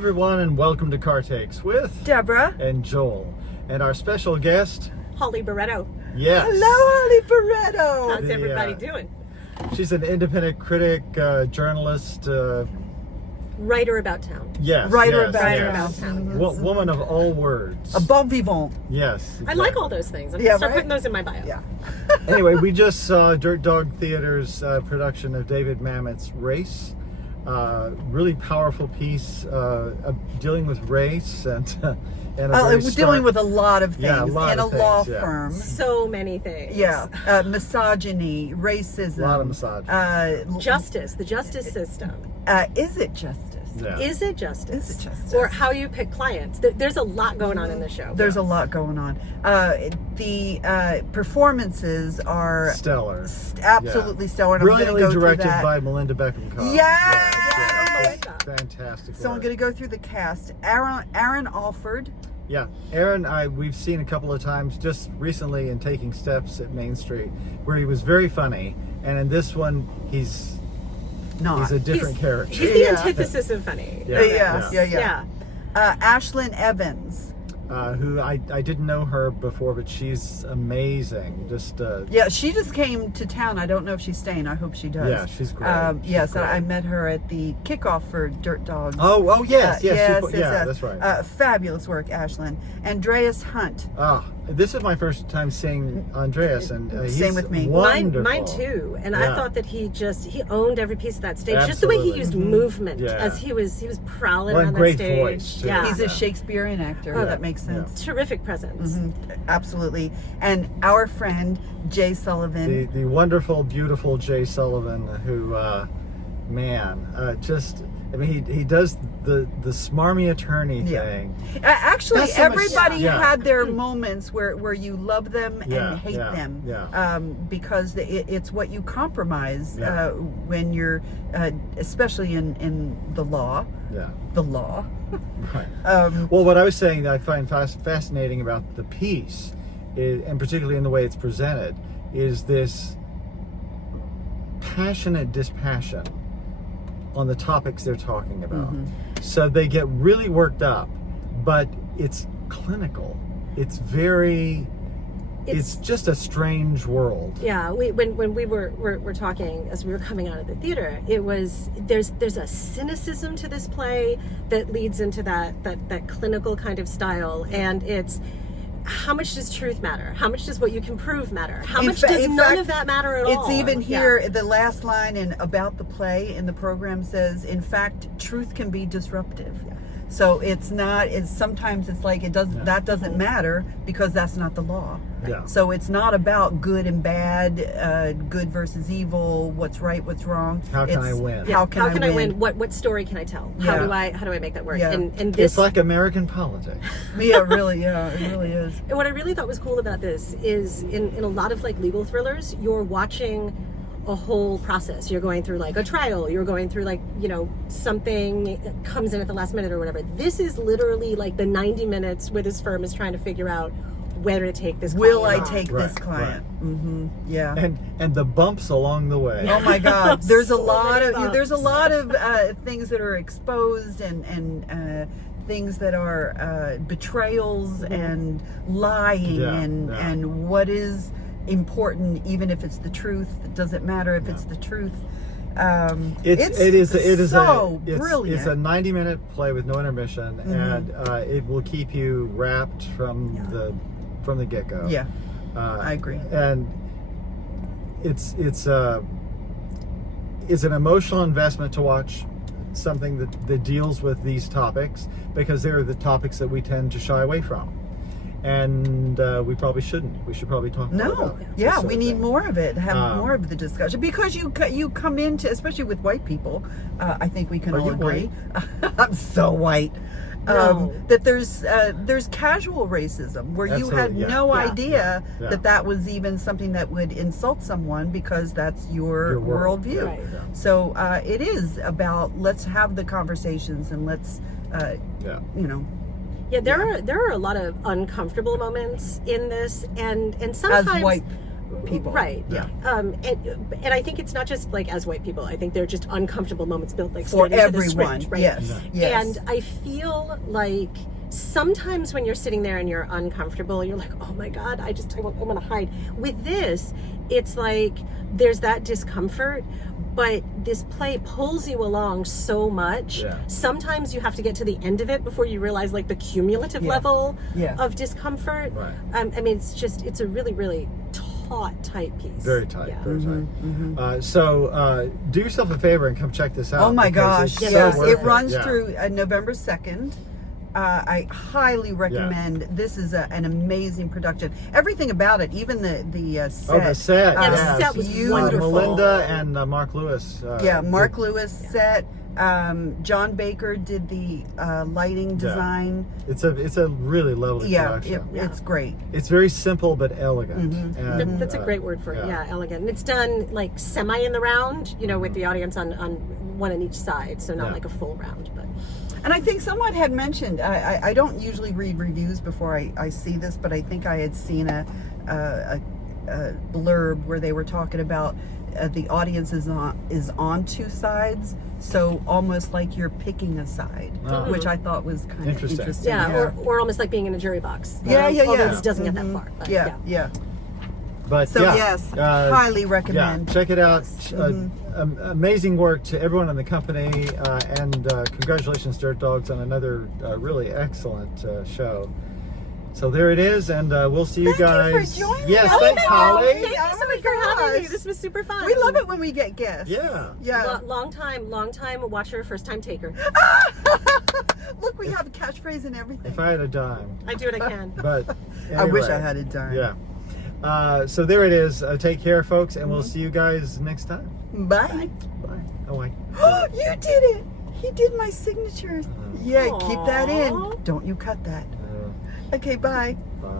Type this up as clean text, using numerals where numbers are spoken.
everyone, and welcome to Car Takes with Deborah and Joel, and our special guest, Holly Barretto. yes. Hello, Holly Barretto. How's everybody doing? She's an independent critic, journalist, Writer about town. yes, Writer yes, about yes. town. Woman of all words. A bon vivant. Yes, I like exactly. all those things. I'm Yeah, gonna start right? putting those in my bio. Yeah. Anyway, we just saw Dirt Dog Theater's production of David Mamet's Race. Really powerful piece dealing with race and a very We're dealing with a lot of things Yeah, a lot in of a law things, yeah. firm. So many things. Yeah, misogyny, racism. A lot of misogyny. Justice, the justice system. Is it justice? Yeah. Is it justice? Is it justice? Or how you pick clients. There's a lot going on in the show. There's a lot going on. The performances are Stellar. absolutely stellar. And I'm gonna Brilliantly go through directed that. by Melinda Beckham Cobb. Yes! Just fantastic. So I'm work. going to go through the cast. Aaron Alford. Yeah, Aaron, we've seen a couple of times just recently in Taking Steps at Main Street, where he was very funny, and in this one, he's Not. a different character. He's the Yeah. antithesis of funny. Yeah. Ashlyn Evans. Who I didn't know her before, but she's amazing. Just Yeah, she just came to town. I don't know if she's staying. I hope she does. Yeah, she's great. She's Yes, great. I met her at the kickoff for Dirt Dogs. Oh yes, yes, yeah, that's right. Fabulous work, Ashlyn. Andreas Hunt. This is my first time seeing Andreas, and he's Same with me. Wonderful. Mine too. And Yeah. I thought that he owned every piece of that stage. Just the way he Absolutely. used movement Yeah. as he was prowling Well, around and that great stage. voice, too. Yeah. He's a Shakespearean actor. Oh, that makes sense. Terrific presence. Absolutely. And our friend Jay Sullivan. The wonderful, beautiful Jay Sullivan, who, he does the smarmy attorney Yeah. thing. Actually, That's so much- everybody Yeah. had their moments where you love them and Yeah, hate yeah, them, yeah. because it's what you compromise Yeah. when you're, especially in the law. Yeah. The law. Right. Um, Well, what I was saying that I find fascinating about the piece, and particularly in the way it's presented, is this passionate dispassion on the topics they're talking about. So they get really worked up, but it's clinical. It's very... It's just a strange world. Yeah, when we were talking as we were coming out of the theater, it was there's a cynicism to this play that leads into that clinical kind of style, and it's how much does truth matter? How much does what you can prove matter? How much does none of that matter at all? It's even here, the last line in about the play in the program says, in fact, truth can be disruptive. Yeah. So it's not, sometimes it's like that doesn't matter because that's not the law. Yeah. So it's not about good and bad, good versus evil, what's right, what's wrong. How can I win? How can I win? What story can I tell? Yeah. How do I make that work? Yeah. And this It's like American politics. It really is. And what I really thought was cool about this is in a lot of like legal thrillers, you're watching a whole process. You're going through like a trial, you're going through like, something comes in at the last minute or whatever. This is literally like the 90 minutes where this firm is trying to figure out whether to take this client. Will I on. take this Right, client? Yeah. And the bumps along the way. Oh my God! There's a So lot many of bumps. there's a lot of things that are exposed and things that are betrayals and lying Yeah, and what is important, even if it's the truth. It doesn't matter if it's the truth. It is so brilliant. It's a 90-minute play with no intermission, and it will keep you wrapped from the get-go. Yeah, I agree. And it's an emotional investment to watch something that deals with these topics, because they're the topics that we tend to shy away from. And we probably shouldn't. We should probably talk more about this Yeah, sort we of need thing. more of it. Have more of the discussion, because you come into, especially with white people. I think we can Are all you agree. I'm so white. No. That there's casual racism where you had Absolutely, yeah. no Yeah. idea Yeah. that was even something that would insult someone, because that's your world. worldview. Right. Yeah. So it is about, let's have the conversations and let's Yeah, there are a lot of uncomfortable moments in this, and sometimes as white people. Right. Yeah. And I think it's not just like as white people. I think they're just uncomfortable moments built like For straight into the everyone. script, right? Yes. Yes. And I feel like sometimes when you're sitting there and you're uncomfortable, you're like, oh my God, I want to hide. With this, it's like there's that discomfort, but this play pulls you along so much. Yeah. Sometimes you have to get to the end of it before you realize like the cumulative level of discomfort. Right. I mean, it's a really, really taut, tight piece. Very tight, Yeah. very tight. So do yourself a favor and come check this out. Oh my because gosh! it's Yes, so worth it runs Yeah. through November 2nd. I highly recommend. This is an amazing production. Everything about it, even the set. Oh, the set. Yeah, the yes. set was Beautiful. wonderful. Melinda and Mark Lewis. Mark Lewis set. John Baker did the lighting design. It's a really lovely production. It's great. It's very simple but elegant. And, That's a great word for it. Yeah, elegant. And it's done like semi in the round, with the audience on one on each side, so not like a full round, but. And I think someone had mentioned, I don't usually read reviews before I see this, but I think I had seen a blurb where they were talking about the audience is on two sides, so almost like you're picking a side, which I thought was kind of interesting. Yeah, or almost like being in a jury box. Although this doesn't get that far. But yeah. But so yes, highly recommend. Yeah, check it out. Amazing work to everyone in the company, and congratulations, Dirt Dogs, on another really excellent show. So there it is, and we'll see you guys. Thank you for joining Yes, us. thanks, Holly. Thank you so much for having me. This was super fun. We love it when we get guests. Yeah. Long time watcher, first time taker. Look, we have a catchphrase and everything. If I had a dime. I do what I can. But I wish anyway, I had a dime. Yeah. So there it is. Take care, folks, and we'll see you guys next time. Bye. Bye. Oh, wait. You did it. He did my signature. Yeah, keep that in. Don't you cut that. Okay, bye. Bye.